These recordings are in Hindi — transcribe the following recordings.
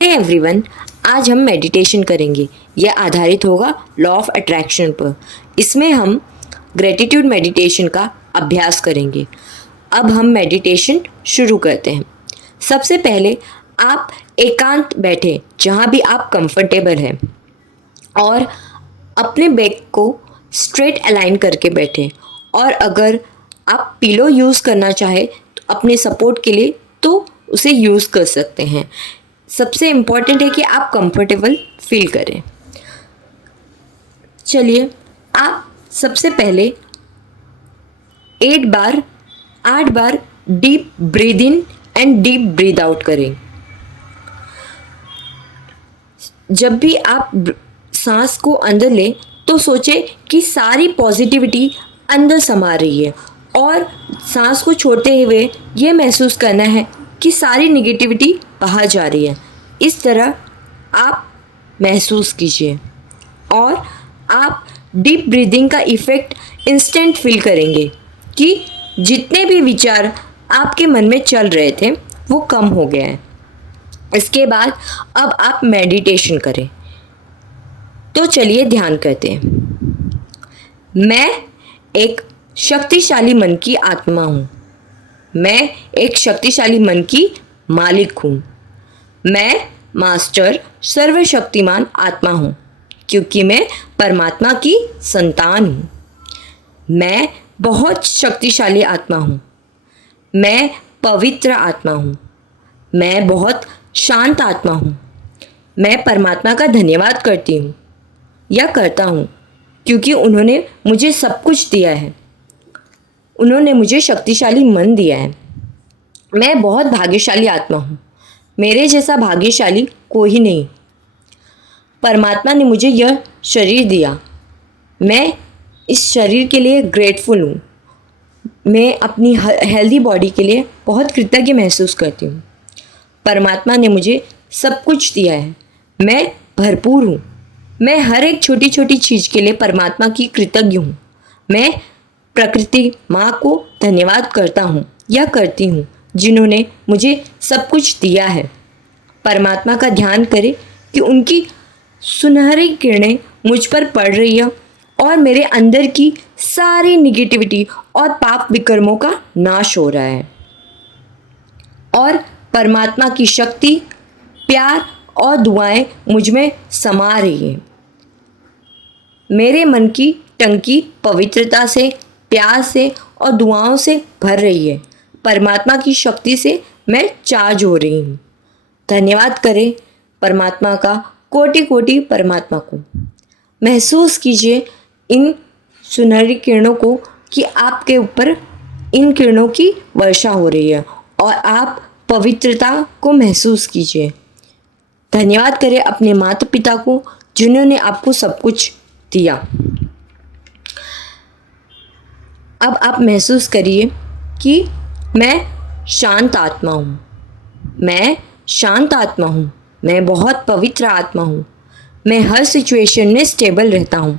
हे एवरीवन, आज हम मेडिटेशन करेंगे। यह आधारित होगा लॉ ऑफ अट्रैक्शन पर। इसमें हम ग्रेटिट्यूड मेडिटेशन का अभ्यास करेंगे। अब हम मेडिटेशन शुरू करते हैं। सबसे पहले आप एकांत बैठें, जहाँ भी आप कंफर्टेबल हैं, और अपने बैक को स्ट्रेट अलाइन करके बैठें। और अगर आप पिलो यूज़ करना चाहें तो अपने सपोर्ट के लिए, तो उसे यूज़ कर सकते हैं। सबसे इम्पॉर्टेंट है कि आप कंफर्टेबल फील करें। चलिए, आप सबसे पहले 8 बार deep breathe in and deep breathe out करें। जब भी आप सांस को अंदर लें तो सोचें कि सारी पॉजिटिविटी अंदर समा रही है, और सांस को छोड़ते हुए ये महसूस करना है कि सारी निगेटिविटी बाहर जा रही है। इस तरह आप महसूस कीजिए, और आप डीप ब्रीदिंग का इफ़ेक्ट इंस्टेंट फील करेंगे कि जितने भी विचार आपके मन में चल रहे थे वो कम हो गए हैं। इसके बाद अब आप मेडिटेशन करें। तो चलिए ध्यान करते हैं। मैं एक शक्तिशाली मन की आत्मा हूँ। मैं एक शक्तिशाली मन की मालिक हूँ। मैं मास्टर सर्वशक्तिमान आत्मा हूँ, क्योंकि मैं परमात्मा की संतान हूँ। मैं बहुत शक्तिशाली आत्मा हूँ। मैं पवित्र आत्मा हूँ। मैं बहुत शांत आत्मा हूँ। मैं परमात्मा का धन्यवाद करती हूँ या करता हूँ, क्योंकि उन्होंने मुझे सब कुछ दिया है। उन्होंने मुझे शक्तिशाली मन दिया है। मैं बहुत भाग्यशाली आत्मा हूँ। मेरे जैसा भाग्यशाली कोई नहीं। परमात्मा ने मुझे यह शरीर दिया। मैं इस शरीर के लिए ग्रेटफुल हूँ। मैं अपनी हेल्दी बॉडी के लिए बहुत कृतज्ञ महसूस करती हूँ। परमात्मा ने मुझे सब कुछ दिया है। मैं भरपूर हूँ। मैं हर एक छोटी छोटी चीज़ के लिए परमात्मा की कृतज्ञ हूँ। मैं प्रकृति माँ को धन्यवाद करता हूँ या करती हूँ, जिन्होंने मुझे सब कुछ दिया है। परमात्मा का ध्यान करें कि उनकी सुनहरी किरणें मुझ पर पड़ रही है, और मेरे अंदर की सारी निगेटिविटी और पाप विकर्मों का नाश हो रहा है। और परमात्मा की शक्ति, प्यार और दुआएं मुझ में समा रही हैं। मेरे मन की टंकी पवित्रता से, प्यार से और दुआओं से भर रही है। परमात्मा की शक्ति से मैं चार्ज हो रही हूँ। धन्यवाद करें परमात्मा का, कोटि कोटि परमात्मा को। महसूस कीजिए इन सुनहरी किरणों को कि आपके ऊपर इन किरणों की वर्षा हो रही है, और आप पवित्रता को महसूस कीजिए। धन्यवाद करें अपने माता पिता को, जिन्होंने आपको सब कुछ दिया। अब आप महसूस करिए कि मैं शांत आत्मा हूँ। मैं शांत आत्मा हूँ। मैं बहुत पवित्र आत्मा हूँ। मैं हर सिचुएशन में स्टेबल रहता हूँ।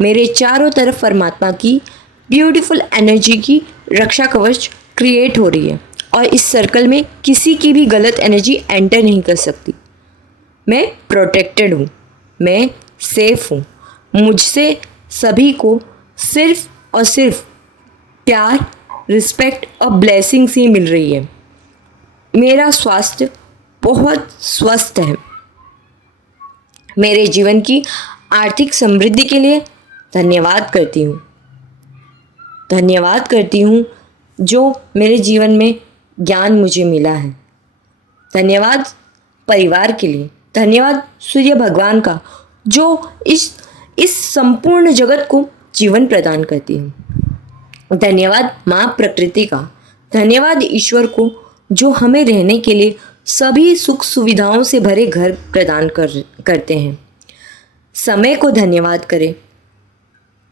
मेरे चारों तरफ परमात्मा की ब्यूटीफुल एनर्जी की रक्षा कवच क्रिएट हो रही है, और इस सर्कल में किसी की भी गलत एनर्जी एंटर नहीं कर सकती। मैं प्रोटेक्टेड हूँ। मैं सेफ हूँ। मुझसे सभी को सिर्फ और सिर्फ प्यार, रिस्पेक्ट और ब्लेसिंग्स ही मिल रही है। मेरा स्वास्थ्य बहुत स्वस्थ है। मेरे जीवन की आर्थिक समृद्धि के लिए धन्यवाद करती हूँ। धन्यवाद करती हूँ जो मेरे जीवन में ज्ञान मुझे मिला है। धन्यवाद परिवार के लिए। धन्यवाद सूर्य भगवान का, जो इस संपूर्ण जगत को जीवन प्रदान करती है। धन्यवाद माँ प्रकृति का। धन्यवाद ईश्वर को, जो हमें रहने के लिए सभी सुख सुविधाओं से भरे घर प्रदान करते हैं। समय को धन्यवाद करें।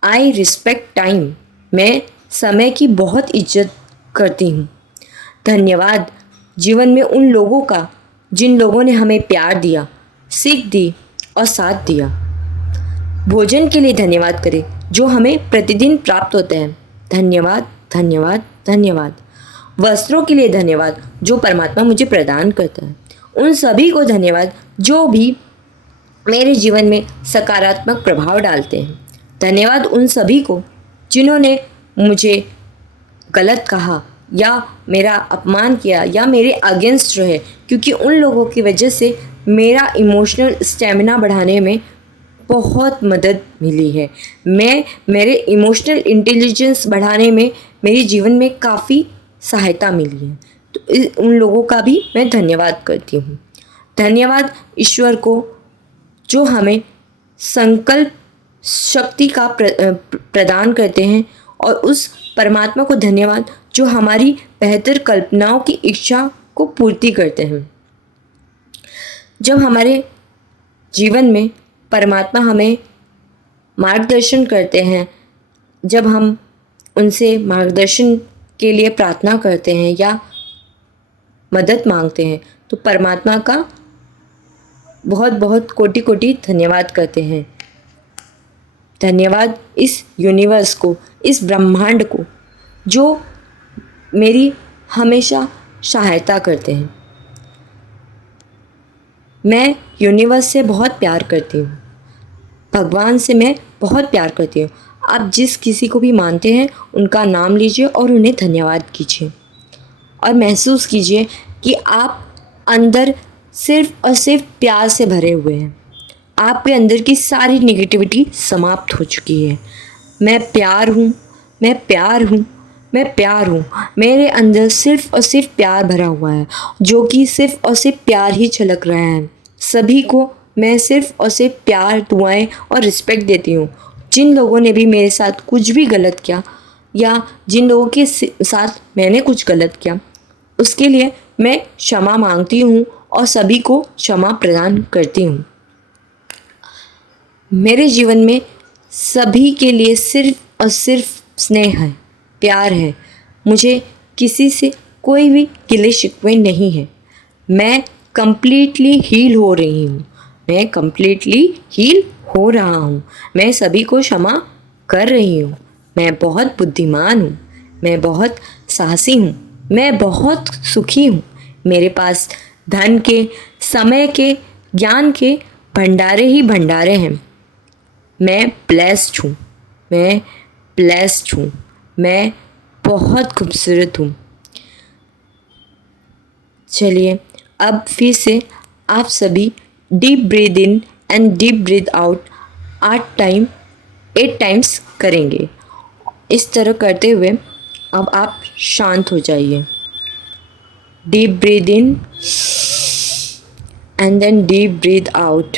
I respect time. मैं समय की बहुत इज्जत करती हूँ। धन्यवाद जीवन में उन लोगों का, जिन लोगों ने हमें प्यार दिया, सीख दी और साथ दिया। भोजन के लिए धन्यवाद करें, जो हमें प्रतिदिन प्राप्त होते हैं। धन्यवाद धन्यवाद धन्यवाद। वस्त्रों के लिए धन्यवाद, जो परमात्मा मुझे प्रदान करता है। उन सभी को धन्यवाद जो भी मेरे जीवन में सकारात्मक प्रभाव डालते हैं। धन्यवाद उन सभी को जिन्होंने मुझे गलत कहा या मेरा अपमान किया या मेरे अगेंस्ट रहे, क्योंकि उन लोगों की वजह से मेरा इमोशनल स्टेमिना बढ़ाने में बहुत मदद मिली है। मेरे इमोशनल इंटेलिजेंस बढ़ाने में मेरे जीवन में काफ़ी सहायता मिली है। तो उन लोगों का भी मैं धन्यवाद करती हूँ। धन्यवाद ईश्वर को जो हमें संकल्प शक्ति का प्रदान करते हैं, और उस परमात्मा को धन्यवाद जो हमारी बेहतर कल्पनाओं की इच्छा को पूर्ति करते हैं। जब हमारे जीवन में परमात्मा हमें मार्गदर्शन करते हैं, जब हम उनसे मार्गदर्शन के लिए प्रार्थना करते हैं या मदद मांगते हैं, तो परमात्मा का बहुत बहुत कोटि कोटि धन्यवाद करते हैं। धन्यवाद इस यूनिवर्स को, इस ब्रह्मांड को जो मेरी हमेशा सहायता करते हैं। मैं यूनिवर्स से बहुत प्यार करती हूँ, भगवान से मैं बहुत प्यार करती हूँ। आप जिस किसी को भी मानते हैं उनका नाम लीजिए और उन्हें धन्यवाद कीजिए, और महसूस कीजिए कि आप अंदर सिर्फ और सिर्फ प्यार से भरे हुए हैं। आपके अंदर की सारी नेगेटिविटी समाप्त हो चुकी है। मैं प्यार हूँ, मैं प्यार हूँ, मैं प्यार हूँ। मेरे अंदर सिर्फ और सिर्फ प्यार भरा हुआ है, जो कि सिर्फ और सिर्फ प्यार ही छलक रहा है। सभी को मैं सिर्फ और सिर्फ प्यार, दुआएं और रिस्पेक्ट देती हूँ। जिन लोगों ने भी मेरे साथ कुछ भी गलत किया या जिन लोगों के साथ मैंने कुछ गलत किया, उसके लिए मैं क्षमा मांगती हूँ और सभी को क्षमा प्रदान करती हूँ। मेरे जीवन में सभी के लिए सिर्फ और सिर्फ स्नेह है, प्यार है। मुझे किसी से कोई भी गिले शिकवे नहीं है। मैं कंप्लीटली हील हो रही हूँ, मैं कंप्लीटली हील हो रहा हूँ। मैं सभी को क्षमा कर रही हूँ। मैं बहुत बुद्धिमान हूँ, मैं बहुत साहसी हूँ, मैं बहुत सुखी हूँ। मेरे पास धन के, समय के, ज्ञान के भंडारे ही भंडारे हैं। मैं ब्लेस्ड हूँ, मैं ब्लेस्ड हूँ, मैं बहुत खूबसूरत हूँ। चलिए अब फिर से आप सभी deep breathe in and deep breathe out 8 times करेंगे। इस तरह करते हुए अब आप शांत हो जाइए। Deep breathe in and then deep breathe out.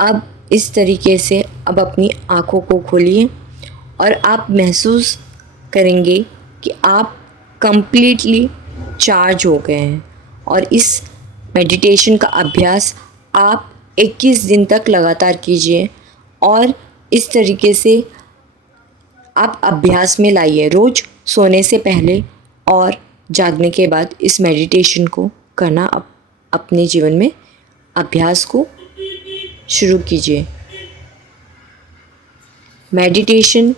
अब इस तरीके से अब अपनी आँखों को खोलिए और आप महसूस करेंगे कि आप कंप्लीटली चार्ज हो गए हैं। और इस मेडिटेशन का अभ्यास आप 21 दिन तक लगातार कीजिए, और इस तरीके से आप अभ्यास में लाइए। रोज़ सोने से पहले और जागने के बाद इस मेडिटेशन को करना अपने जीवन में अभ्यास को शुरू कीजिए। मेडिटेशन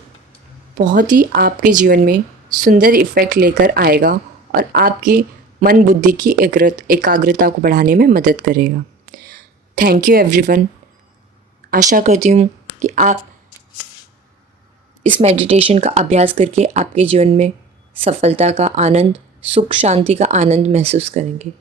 बहुत ही आपके जीवन में सुंदर इफ़ेक्ट लेकर आएगा और आपकी मन बुद्धि की एकाग्रता को बढ़ाने में मदद करेगा। Thank you everyone. आशा करती हूँ कि आप इस मेडिटेशन का अभ्यास करके आपके जीवन में सफलता का आनंद, सुख शांति का आनंद महसूस करेंगे।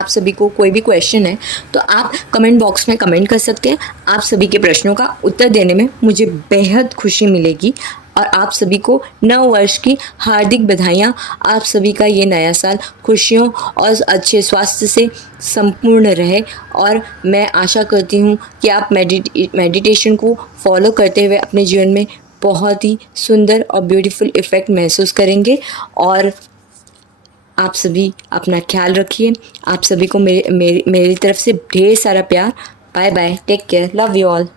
आप सभी को कोई भी क्वेश्चन है तो आप कमेंट बॉक्स में कमेंट कर सकते हैं। आप सभी के प्रश्नों का उत्तर देने में मुझे बेहद खुशी मिलेगी। और आप सभी को नव वर्ष की हार्दिक बधाइयाँ। आप सभी का ये नया साल खुशियों और अच्छे स्वास्थ्य से संपूर्ण रहे। और मैं आशा करती हूँ कि आप मेडिटेशन को फॉलो करते हुए अपने जीवन में बहुत ही सुंदर और ब्यूटीफुल इफ़ेक्ट महसूस करेंगे। और आप सभी अपना ख्याल रखिए। आप सभी को मेरी तरफ से ढेर सारा प्यार। Bye bye, take care, love you all.